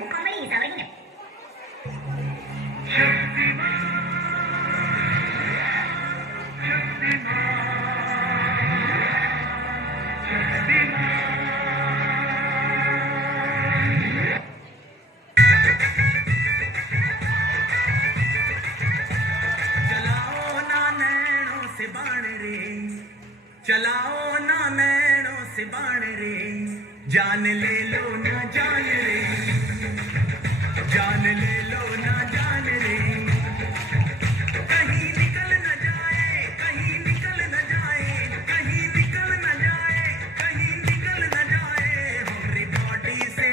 un po' Marisa, perché? चलाओ ना नैनों से बाण रे, जान ले लो ना जान रे, जान ले लो ना जान रे, कहीं निकल न जाए, कहीं निकल न जाए, कहीं निकल न जाए, कहीं निकल न जाए, हमारी बॉडी से,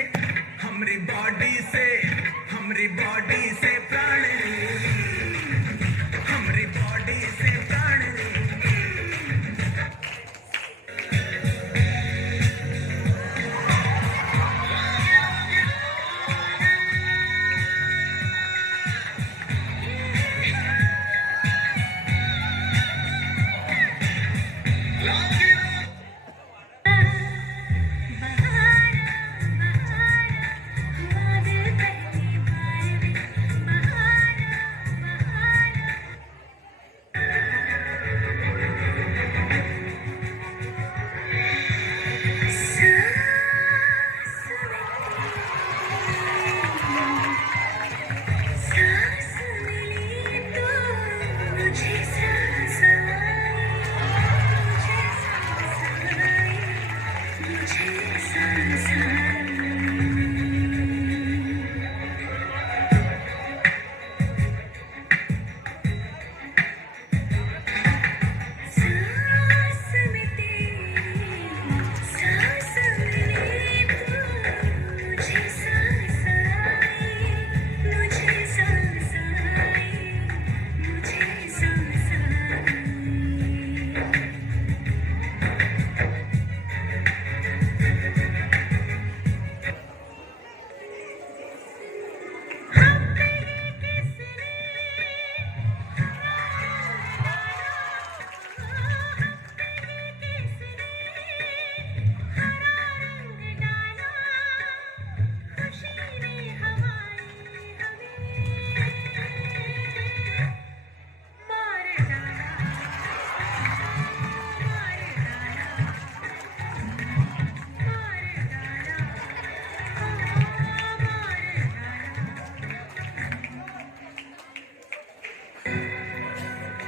हमारी बॉडी से, हमारी बॉडी से प्राण रे, हमारी बॉडी से प्राण रे।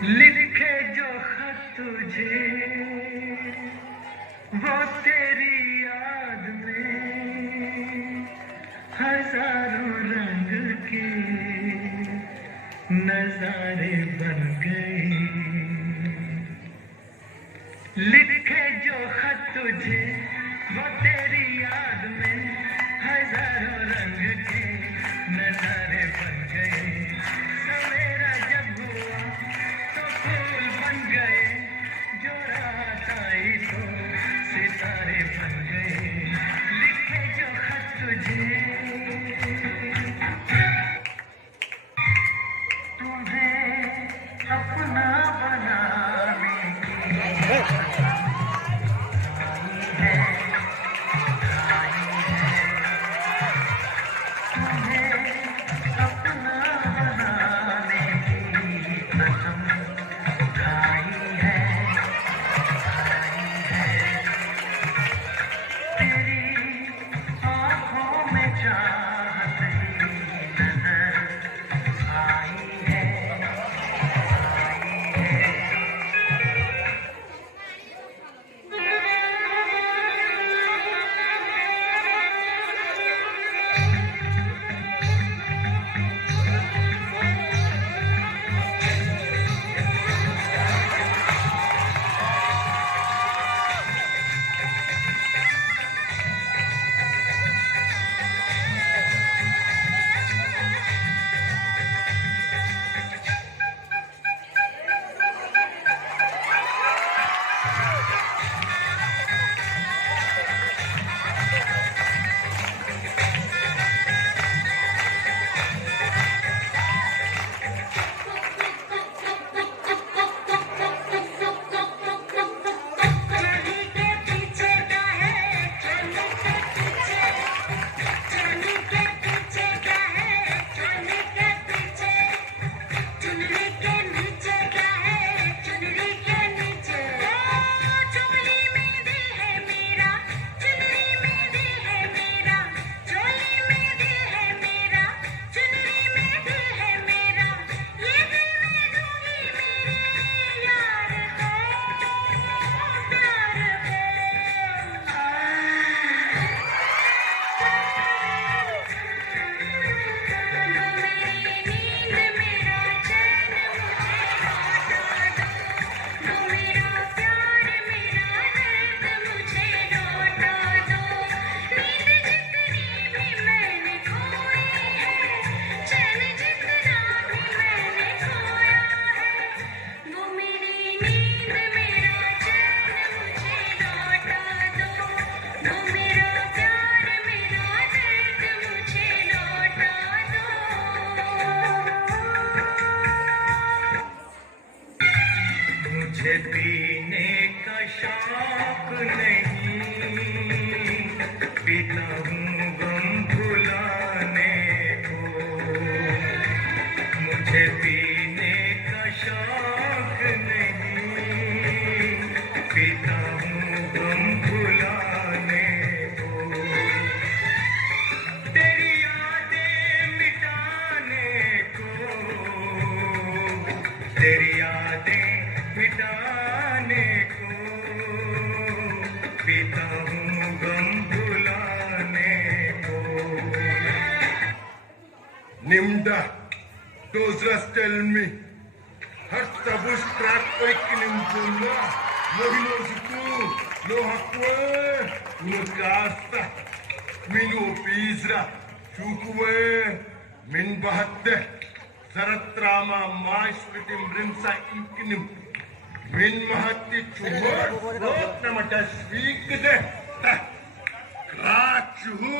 लिखे जो खत तुझे वो तेरी याद में हजारों रंग के नजारे बन गए। लिखे जो खत तुझे वो तेरी याद में हजारों रंग के नजारे बन गए। सवेरा जब हुआ तो फूल बन गए, जो रात आई तो सितारे बन गए। लिखे जो खत तुझे तुम्हें अपना बनाने की मेरा चैन मुझे लौटा दो, वो मेरा प्यार मेरा दर्द मुझे लौटा दो। मुझे पीने का शौक नहीं, पीता हूँ गम भुलाने को। मुझे पीने का शौक नहीं, पीता हूँ गम भुलाने को। तेरी यादें मिटाने को, तेरी यादें मिटाने को, पीता हूँ गम भुलाने को। Nimda, those just tell me. Hasta bushtrak oikinim jumla, lohino siku, lohakwe, unukasta, minu pizra, chukwe, min bahatte, saratrama mais pitim rimsa ikinim, min mahatti chumor, rot namata speak de, krachu.